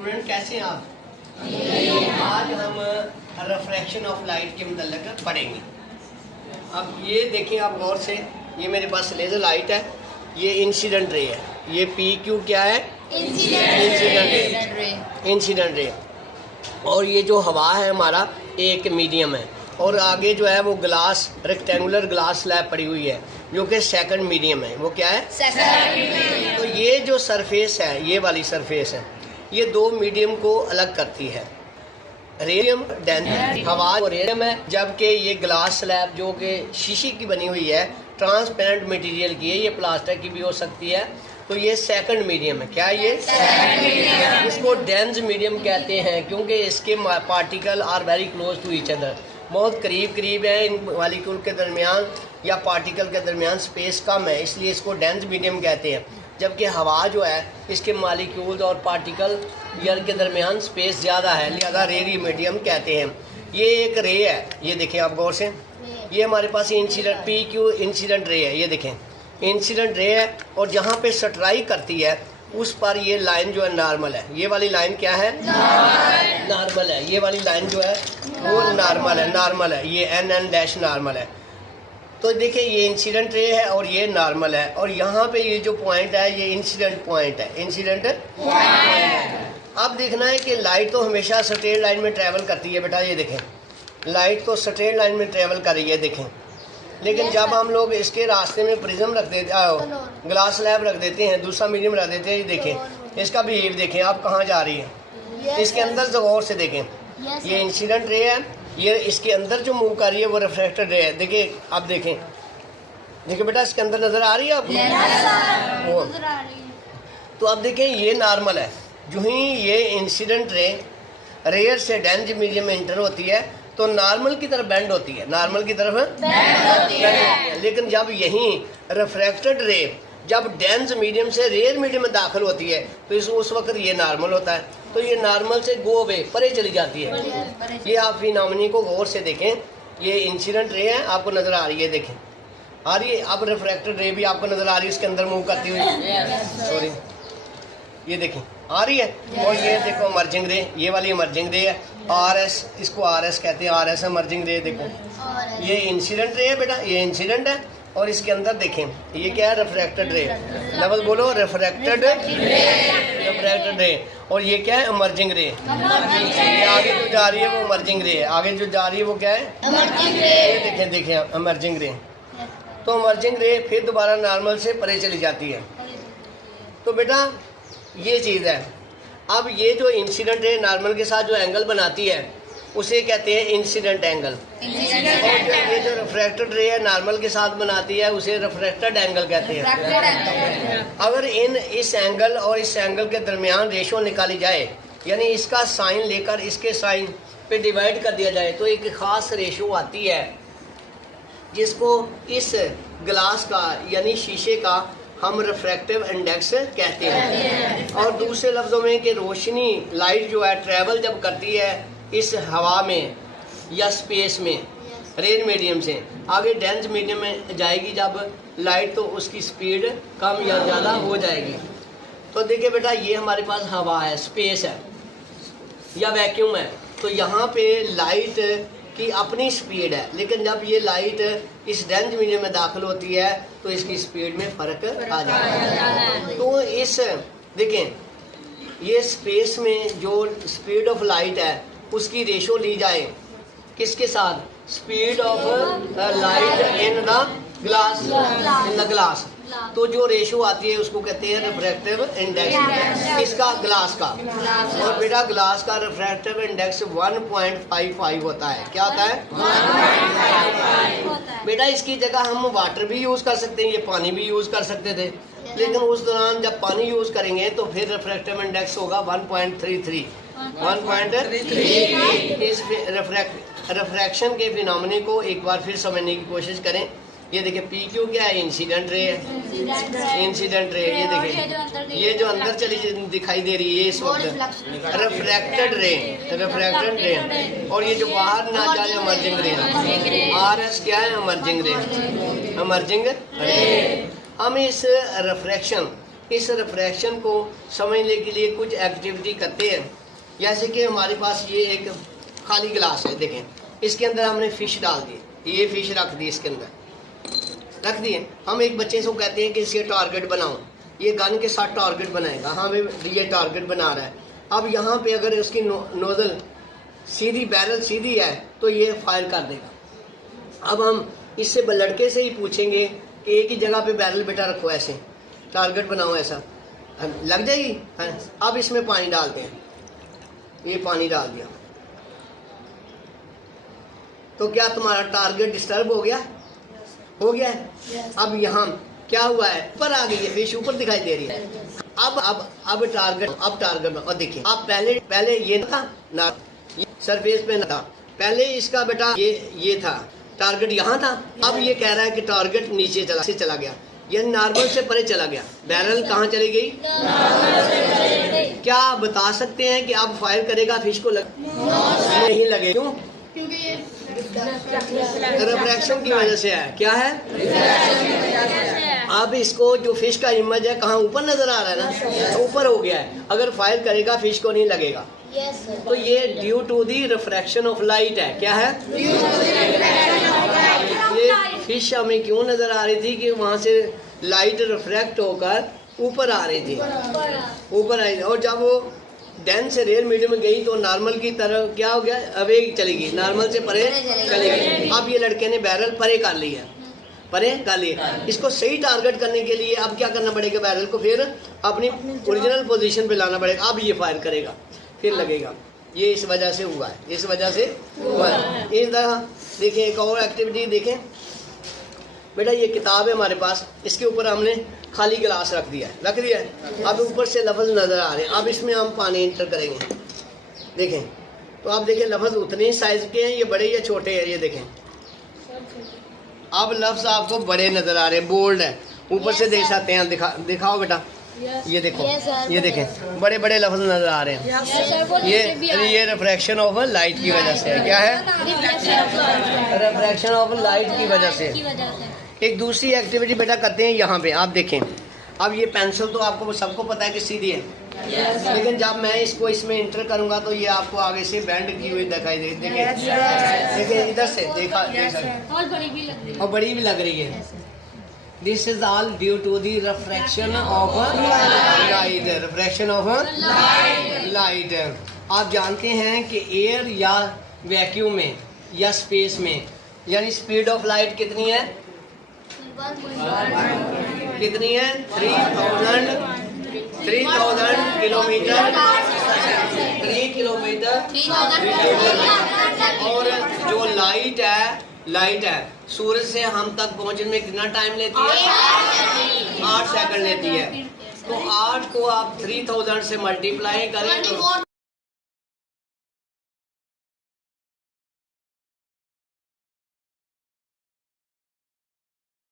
Student कैसे हैं आप? आज हम रिफ्रैक्शन ऑफ लाइट के मतलब पढ़ेंगे। अब ये देखें आप गौर से, ये मेरे पास लेज़र लाइट है, ये इंसिडेंट रे है, ये पी क्यू क्या है? Incident ray. और ये जो हवा है हमारा एक मीडियम है, और आगे जो है वो ग्लास, रेक्टेंगुलर ग्लास स्लैब पड़ी हुई है जो कि सेकंड मीडियम है। वो क्या है? सेकंड। तो ये जो सरफेस है, ये वाली सरफेस है, ये दो मीडियम को अलग करती है, रेडियम डेंस। हवा और रेडियम है, जबकि ये ग्लास स्लैब जो कि शीशे की बनी हुई है, ट्रांसपेरेंट मटेरियल की है, ये प्लास्टिक की भी हो सकती है, तो ये सेकंड मीडियम है। क्या ये? इसको डेंस मीडियम कहते हैं क्योंकि इसके particle are very close to each other, बहुत करीब करीब है। इन मॉलिक्यूल के दरमियान या पार्टिकल के दरमियान स्पेस कम है, इसलिए इसको डेंस मीडियम कहते हैं। जबकि हवा जो है, इसके मॉलिक्यूल्स और पार्टिकल यार के दरमियान स्पेस ज़्यादा है, लिहाजा रेडी मीडियम कहते हैं। ये एक रे है, ये देखें आप गौर से, ये हमारे पास incident P Q incident ray है, ये देखें इंसिडेंट रे है, और जहाँ पे स्ट्राइक करती है उस पर ये लाइन जो है नॉर्मल है। ये वाली लाइन क्या है? नॉर्मल है। ये वाली लाइन जो है वो नॉर्मल है, ये एन डैश नॉर्मल है। तो देखिए ये इंसिडेंट रे है और ये नॉर्मल है, और यहाँ पे ये जो पॉइंट है ये इंसिडेंट पॉइंट है, इंसिडेंट पॉइंट। अब देखना है कि लाइट तो हमेशा स्ट्रेट लाइन में ट्रेवल करती है बेटा, ये देखें लाइट तो स्ट्रेट लाइन में ट्रेवल कर रही है, देखें। लेकिन जब हम लोग इसके रास्ते में प्रिज्म रख देते, ग्लास स्लैब रख देते हैं, दूसरा मीडियम रख देते हैं, ये देखें इसका बिहेव देखें आप कहाँ जा रही है, इसके अंदर गौर से देखें, ये इंसिडेंट रे है, ये इसके अंदर जो मूव कर रही है वो रिफ्लेक्टेड रे है। देखिए आप देखें, देखिए बेटा इसके अंदर नजर आ रही है आपको? वो तो अब देखें ये नॉर्मल है, जो ही ये इंसिडेंट रे रेयर से डेंस मीडियम में इंटर होती है तो नॉर्मल की तरफ बेंड होती है, नॉर्मल की तरफ बेंड होती है। लेकिन जब यही रिफ्रैक्टेड रे जब डेंस मीडियम से रेयर मीडियम में दाखिल होती है तो उस वक्त ये नॉर्मल होता है, तो ये नॉर्मल से गो अवे परे चली जाती है। ये आप फिनोमेना को गौर से देखें, ये इंसिडेंट रे है, आपको नजर आ रही है, देखें आ रही है। अब रिफ्रैक्टेड रे भी आपको नजर आ रही है, इसके अंदर मूव करती हुई, सॉरी ये देखें आ रही है। और ये देखो इमर्जिंग रे, ये वाली इमर्जिंग रे है, आरएस, इसको आरएस कहते हैं, आरएस इमर्जिंग रे। देखो ये इंसिडेंट रे है बेटा, ये इंसिडेंट है, और इसके अंदर देखें ये क्या है? रिफ्रैक्टेड रे। लफ्ज़ बोलो, रिफ्रैक्टेड रे। और ये क्या है? इमर्जिंग रे। ये आगे जो जा रही है वो इमर्जिंग रे है, आगे जो जा रही है वो क्या है? ये देखें इमर्जिंग रे। तो इमर्जिंग रे फिर दोबारा नॉर्मल से परे चली जाती है। तो बेटा ये चीज़ है। अब ये जो इंसिडेंट रे नॉर्मल के साथ जो एंगल बनाती है उसे कहते हैं इंसिडेंट एंगल, और ये जो रिफ्रैक्टेड रे है नॉर्मल के साथ बनाती है उसे रिफ्रैक्टेड एंगल कहते हैं। अगर इस एंगल और इस एंगल के दरमियान रेशो निकाली जाए, यानी इसका साइन लेकर इसके साइन पे डिवाइड कर दिया जाए, तो एक खास रेशो आती है जिसको इस ग्लास का यानी शीशे का हम रिफ्रैक्टिव इंडेक्स कहते हैं। और दूसरे लफ्ज़ों में कि रोशनी लाइट जो है ट्रैवल जब करती है इस हवा में या स्पेस में रेयर मीडियम से आगे डेंस मीडियम में जाएगी जब लाइट, तो उसकी स्पीड कम या ज़्यादा हो जाएगी। तो देखिए बेटा ये हमारे पास हवा है, स्पेस है या वैक्यूम है, तो यहाँ पे लाइट की अपनी स्पीड है, लेकिन जब ये लाइट इस डेंस मीडियम में दाखिल होती है तो इसकी स्पीड में फ़र्क आ जाता है। तो इस देखें ये स्पेस में जो स्पीड ऑफ लाइट है उसकी रेशो ली जाए किसके साथ? Speed of light in the glass. तो जो रेशो आती है उसको कहते हैं रिफ्रैक्टिव इंडेक्स, इसका ग्लास का। और बेटा ग्लास का रिफ्रैक्टिव इंडेक्स 1.55 होता है। क्या होता है? 1.55। बेटा इसकी जगह हम वाटर भी यूज़ कर सकते हैं, ये पानी भी यूज़ कर सकते थे, लेकिन उस दौरान जब पानी यूज़ करेंगे तो फिर रिफ्रैक्टिव इंडेक्स होगा 1.33। इस रिफ्रैक्शन के फिनोमेना को एक बार फिर समझने की कोशिश करें। ये देखिए पी क्यू क्या है? इंसिडेंट रे है, इंसिडेंट रे। ये देखिए ये जो अंदर चली दिखाई दे रही है इस वक्त रिफ्रैक्टेड रे, और ये जो बाहर ना जाए इमर्जिंग रे। आरएस क्या है? इमर्जिंग रे। हम इस रिफ्रैक्शन इस रिफ्रैक्शन को समझने के लिए कुछ एक्टिविटी करते हैं। जैसे कि हमारे पास ये एक खाली गिलास है, देखें इसके अंदर हमने फ़िश डाल दी, ये फ़िश रख दी, इसके अंदर रख दिए। हम एक बच्चे से कहते हैं कि इसे टारगेट बनाओ, ये गन के साथ टारगेट बनाएगा, हमें ये टारगेट बना रहा है। अब यहाँ पे अगर उसकी नोजल सीधी, बैरल सीधी है तो ये फायर कर देगा। अब हम इससे लड़के से ही पूछेंगे कि एक ही जगह पे बैरल बेटा रखो, ऐसे टारगेट बनाओ, ऐसा लग जाएगी। अब इसमें पानी डालते हैं, ये पानी डाल दिया तो क्या तुम्हारा टारगेट डिस्टर्ब हो गया? हो गया है। अब यहाँ क्या हुआ है, ऊपर आ गई है, फिश ऊपर दिखाई दे रही है। अब टारगेट और देखिए, अब पहले ये था ना, सरफेस पे ना था, पहले इसका बेटा ये था, टारगेट यहाँ था। अब ये कह रहा है कि टारगेट नीचे चला गया, ये नॉर्मल से परे चला गया। बैरल कहाँ चली गई? क्या आप बता सकते हैं कि अब फायर करेगा फिश को नहीं लगे? क्यों? क्योंकि ये रिफ्रैक्शन की वजह से है। क्या है? अब इसको जो फिश का इमेज है कहाँ, ऊपर नजर आ रहा है ना, तो ऊपर हो गया है। अगर फायर करेगा फिश को नहीं लगेगा। तो ये due to the refraction of light है। क्या है? ये फिश हमें क्यों नजर आ रही थी कि वहां से लाइट रिफ्रैक्ट होकर ऊपर आ रही थी, ऊपर आई, और जब वो डेंस से रेयर मीडियम में गई तो नॉर्मल की तरफ क्या हो गया, अवे चली गई, नॉर्मल से परे चली गई। अब ये लड़के ने बैरल परे कर लिया, परे कर लिया। इसको सही टारगेट करने के लिए अब क्या करना पड़ेगा, बैरल को फिर अपनी ओरिजिनल पोजीशन पे लाना पड़ेगा। अब ये फायर करेगा, फिर लगेगा। ये इस वजह से हुआ है, इस वजह से हुआ है। इस तरह देखें, एक और एक्टिविटी देखें बेटा, ये किताब है हमारे पास, इसके ऊपर हमने खाली गिलास रख दिया है। अब ऊपर से लफ्ज़ नज़र आ रहे हैं, अब इसमें हम पानी इंटर करेंगे। देखें तो आप देखें लफ्ज़ उतने ही साइज़ के हैं, ये बड़े या छोटे हैं, ये देखें। अब लफ्ज़ आपको बड़े नज़र आ रहे हैं, बोल्ड है, ऊपर से देख सकते हैं। दिखाओ बेटा, ये देखो, ये देखें बड़े बड़े लफ्ज़ नज़र आ रहे हैं। ये रिफ्रैक्शन ऑफ लाइट की वजह से है। क्या है? रिफ्रैक्शन ऑफ लाइट की वजह से। एक दूसरी एक्टिविटी बेटा करते हैं, यहाँ पे आप देखें। अब ये पेंसिल तो आपको सबको पता है कि सीधी है, लेकिन जब मैं इसको इसमें इंटर करूंगा तो ये आपको आगे से बैंड की हुई दिखाई दे। देखिए इधर से देखा, और बड़ी भी लग रही है। This is all due to the refraction of light. Refraction of light. आप जानते हैं कि एयर या वैक्यूम में या स्पेस में यानी स्पीड ऑफ लाइट कितनी है? कितनी है? 3000 किलोमीटर, 3 किलोमीटर। और जो लाइट है सूरज से हम तक पहुंचने में कितना टाइम लेती है? 8 सेकंड लेती है। तो 8 को आप 3000 से मल्टीप्लाई करें तो